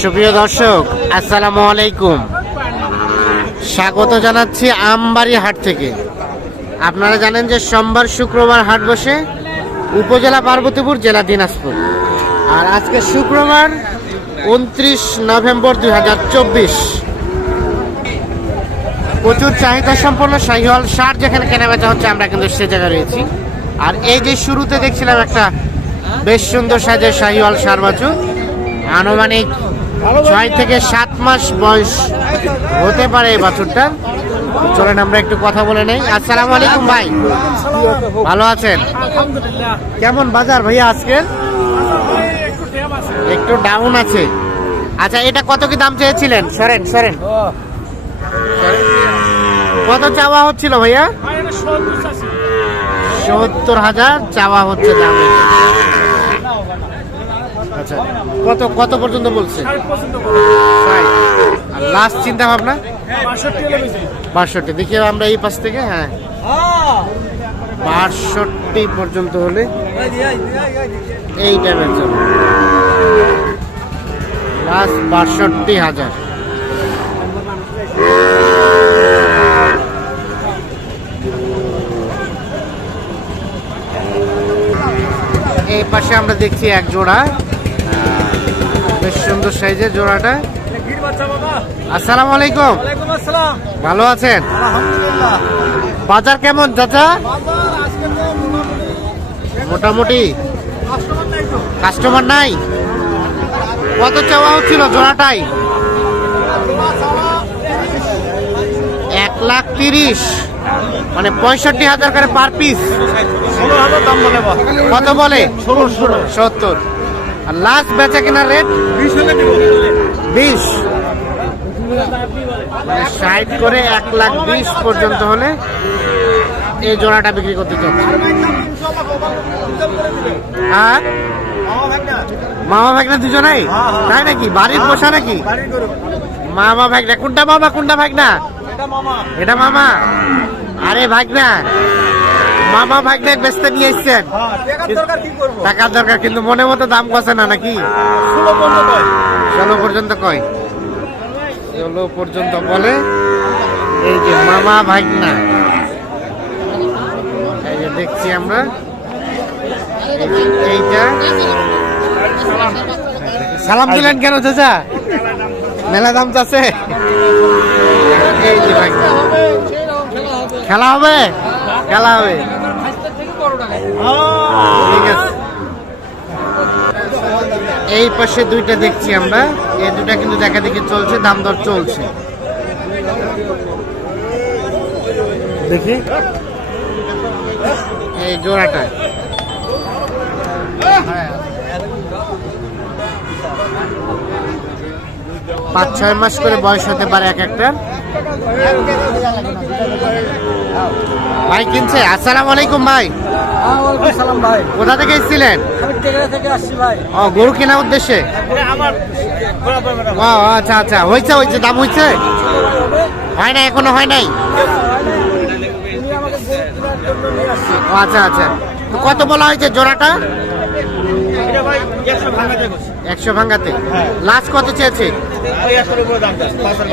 সুপ্রিয় দর্শক, আসসালামু আলাইকুম। স্বাগত জানাচ্ছি আমবাড়ি হাট থেকে। আপনারা জানেন যে সোমবার শুক্রবার হাট বসে উপজেলা পার্বতীপুর, জেলা দিনাজপুর। আর আজকে শুক্রবার উনত্রিশ নভেম্বর দুই হাজার চব্বিশ। প্রচুর চাহিদা সম্পন্ন শাহিওয়াল সার যেখানে কেনাবেচা হচ্ছে, আমরা কিন্তু সে জায়গায় রয়েছি। আর এই যে শুরুতে দেখছিলাম একটা বেশ সুন্দর সাজের শাহিওয়াল সার বাছুর আনুমানিক ছয় থেকে সাত মাস বয়স হতে পারে এই বাছুরটা। চলেন আমরা একটু কথা বলে নেই। আসসালামু আলাইকুম ভাই। ভালো আছেন? কেমন বাজার ভাইয়া আজকে? একটু ডাউন আছে। আচ্ছা এটা কত কি দাম চেয়েছিলেন? সরেন সরেন। কত চাওয়া হচ্ছিল ভাইয়া? সত্তর হাজার চাওয়া হচ্ছে দাম। আচ্ছা কত কত পর্যন্ত বলছে? লাস্ট চিন্তা ভাবনা? বাষট্টি দেখি আমরা এই পাশ থেকে হ্যাঁ। বাষট্টি পর্যন্ত হলে এই টাইমের জন্য। লাস্ট বাষট্টি হাজার। এই পাশে আমরা দেখছি এক জোড়া। সুন্দর সাইজের জোড়াটা। আসসালামু আলাইকুম। ভালো আছেন? বাজার কেমন চাচা? মোটামুটি কাস্টমার নাই কত চাওয়া হচ্ছিল জোড়াটাই? এক লাখ তিরিশ। মানে পঁয়ষট্টি হাজার করে পার পিস। কত বলে? সত্তর। আর লাস্ট বেচা কেনার রেট বিশ। মানে ষাট করে এক লাখ বিশ পর্যন্ত হলে এই জোড়াটা বিক্রি করতে চাচ্ছি। আর? মামা ভাগনা দুজনেই? তাই নাকি? বাড়ির পোষা নাকি? মামা ভাগনা। কোনটা মামা কোনটা ভাগনা? এটা মামা। আরে ভাগনা, মামা ভাগনা বেচতে নিয়ে এসছেন। টাকার দরকার, কিন্তু মনে মতো দাম কষে না নাকি? ষোলো পর্যন্ত কয়। ষোলো পর্যন্ত বলে, এই যে মামা ভাগনা। এই যে দেখছি আমরা। এইটা। সালাম দিলেন কেন চাচা? মেলা দাম চাচ্ছে। এই যে ভাগনা। খেলা হবে? খেলা হবে। ঠিক আছে এই পাশে দুইটা দেখছি আমরা। এই দুটা কিন্তু দেখা দেখি চলছে দাম দর চলছে। দেখি। এই জোড়াটা। পাঁচ ছয় মাস করে বয়স হতে পারে এক একটা। ভাই কিনছে? আসসালামু আলাইকুম ভাই। সালাম ভাই। কোথা থেকে এসেছিলেন? আমি থেকে আসছি ভাই। ও গরু কেনার উদ্দেশ্যে? আমার ও আচ্ছা আচ্ছা। হয়েছে হয়েছে দাম হয়েছে হয় না এখনও হয় নাই? ও আচ্ছা আচ্ছা। কত বলা হয়েছে জোড়াটা? একশো ভাঙ্গাতে হ্যাঁ। লাস্ট কত চেয়েছে?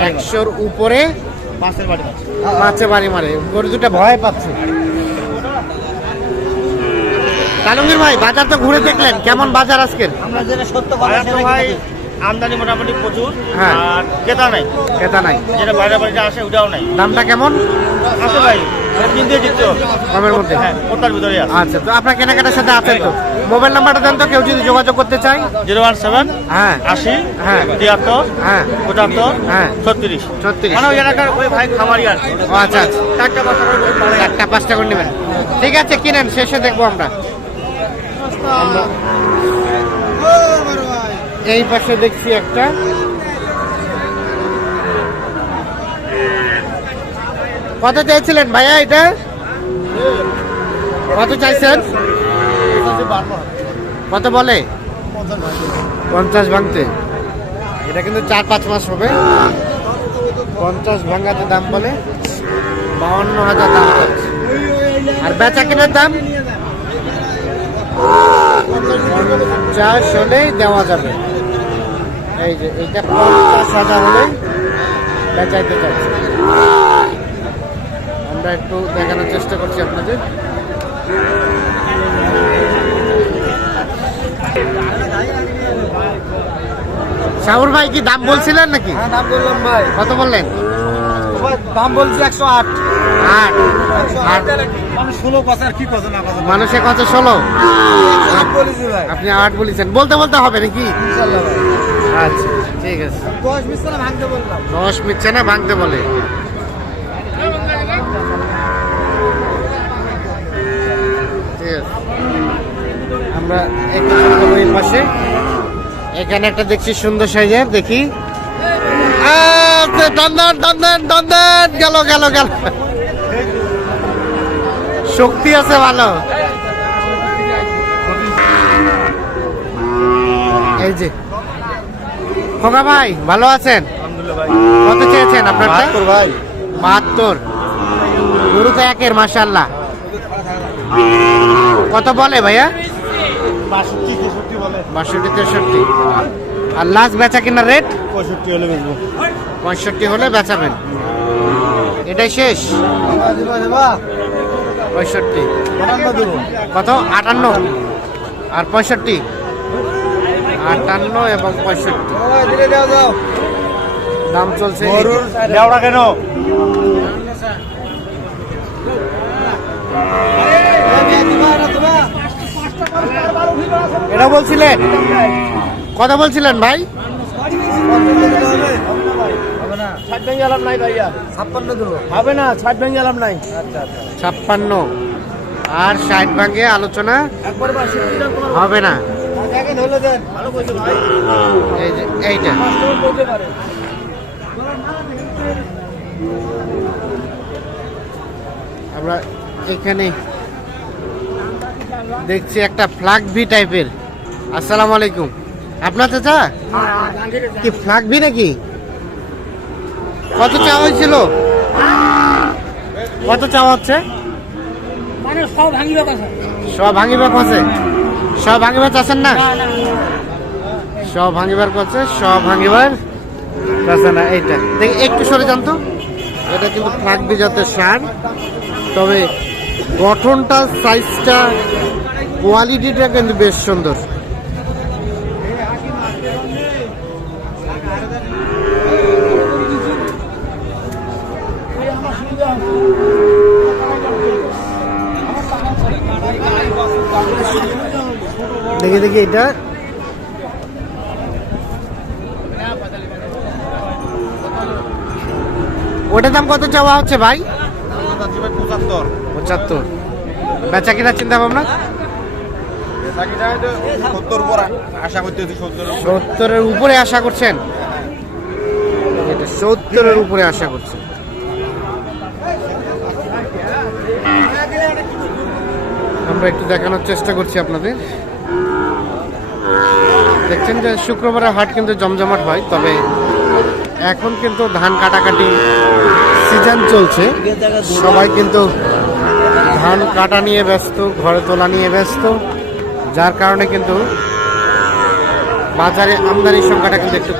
একশোর উপরে পাঁচের বাড়ি মাছে। বাড়ি মারে। গরু দুটা ভয় পাচ্ছে। কালঙ্গির ভাই বাজার তো ঘুরে দেখলেন। কেমন বাজার আজকের? আমরা যেটা সত্য কথা ভাই আমদানি মোটামুটি প্রচুর হ্যাঁ। আর ক্রেতা নাই। ক্রেতা নাই। যেটা বাইরে বাড়িতে আসে ওটাও নাই। দামটা কেমন? আছে ভাই কমের মধ্যে? হ্যাঁ আচ্ছা তো আপনার কেনাকাটার সাথে আছেন তো? মোবাইল নাম্বারটা দেন তো কেউ যদি যোগাযোগ করতে চায়। জিরো ওয়ান সেভেন হ্যাঁ। আশি হ্যাঁ। তিয়াত্তর হ্যাঁ। পঁচাত্তর হ্যাঁ। ছত্রিশ। ছত্রিশ। মানে ওই এলাকার ওই ভাই খামারি আর ও আচ্ছা আচ্ছা। চারটা পাঁচটা করে নেবেন। ঠিক আছে কিনেন শেষে দেখব আমরা। আমরা- এই পাশে দেখছি একটা। কত চাইছিলেন ভাইয়া এটা? কত চাইছেন? কত বলে? পঞ্চাশ ভাঙতে। এটা কিন্তু চার পাঁচ মাস হবে। পঞ্চাশ ভাঙাতে দাম বলে বাউন্ন হাজার দাম আর বেচা কেনার দাম? পঞ্চাশ হলেই দেওয়া যাবে। এই যে, এইটা পঞ্চাশ হাজার হলেই বেচাইতে চাচ্ছি আমরা একটু দেখানোর চেষ্টা করছি আপনাদের। শাহুর ভাই কি দাম বলছিলেন নাকি? হ্যাঁ দাম বললাম ভাই। কত বললেন? দাম বলছি একশো আট। আট। মানুষে কত ষোলো? আপনি আট বলেছেন। বলতে বলতে হবে নাকি? আচ্ছা ঠিক আছে। দশ মিটছে না ভাঙতে বলে। আমরা এই পাশে। এখানে একটা দেখছি সুন্দর সাইজের দেখি। দন্দন দন্দন দন্দন গেল গেল গেল। শক্তি আছে ভালো। এই যে। খোকা ভাই ভালো আছেন? কত চেয়েছেন আপনার ভাই। বাহাত্তর। গরু তো একের মাসাল্লাহ কত বলে ভাইয়া? বাষট্টি তেষট্টি আর লাস্ট বেচা কিনা রেট পঁয়ষট্টি হলে বেচবো। পঁয়ষট্টি হলে বেচাবেন এটাই শেষ? পঁয়ষট্টি। কত? আটান্ন। আর পঁয়ষট্টি? আটান্ন এবং পঁয়ষট্টি। দাম চলছে কেন? এটা বলছিলেন? কথা বলছিলেন ভাই? ষাট ভেঙে নাই ভাইয়া। ছাপ্পান্ন দেবো। হবে না ষাট ভেঙে গেলাম নাই। আচ্ছা আচ্ছা ছাপ্পান্ন। আর ষাট ভাগে আলোচনা একবার হবে না। দেখেন হলে দেন। ভালো বলছে ভাই। এই যে এইটা। আমরা এখানে দেখছি একটা ফ্লাগ ভি টাইপের আসসালামু আলাইকুম। আপনার চাচা? কি ফ্লাগ ভি নাকি? কত চাওয়া হয়েছিল? কত চাওয়া হচ্ছে? মানে সব ভাঙিবার আছে সব ভাঙিবার চাচ্ছেন না? সব ভাঙিবার করছে সব ভাঙিবার চাচ্ছে না এইটা। দেখি একটু সরে জানতো এটা কিন্তু ফ্লাগবি জাতের সার। তবে গঠনটা সাইজটা কোয়ালিটিটা কিন্তু বেশ সুন্দর। দেখে দেখি এটা। ওটার দাম কত চাওয়া হচ্ছে ভাই? পঁচাত্তর। পঁচাত্তর। বেচা কিনা চিন্তা ভাবনা সত্তর পর আশা করতেছি সত্তর সত্তরের উপরে। আশা করছেন? এটা সত্তরের উপরে আশা করছেন। আমরা একটু দেখানোর চেষ্টা করছি আপনাদের। দেখছেন যে শুক্রবারের হাট কিন্তু জমজমাট হয়, তবে এখন কিন্তু ধান কাটাকাটি সিজন চলছে। সবাই কিন্তু ধান কাটা নিয়ে ব্যস্ত, ঘরে তোলা নিয়ে ব্যস্ত। যার কারণে কিন্তু বাজারে আমদানির সংখ্যাটা কিন্তু একটু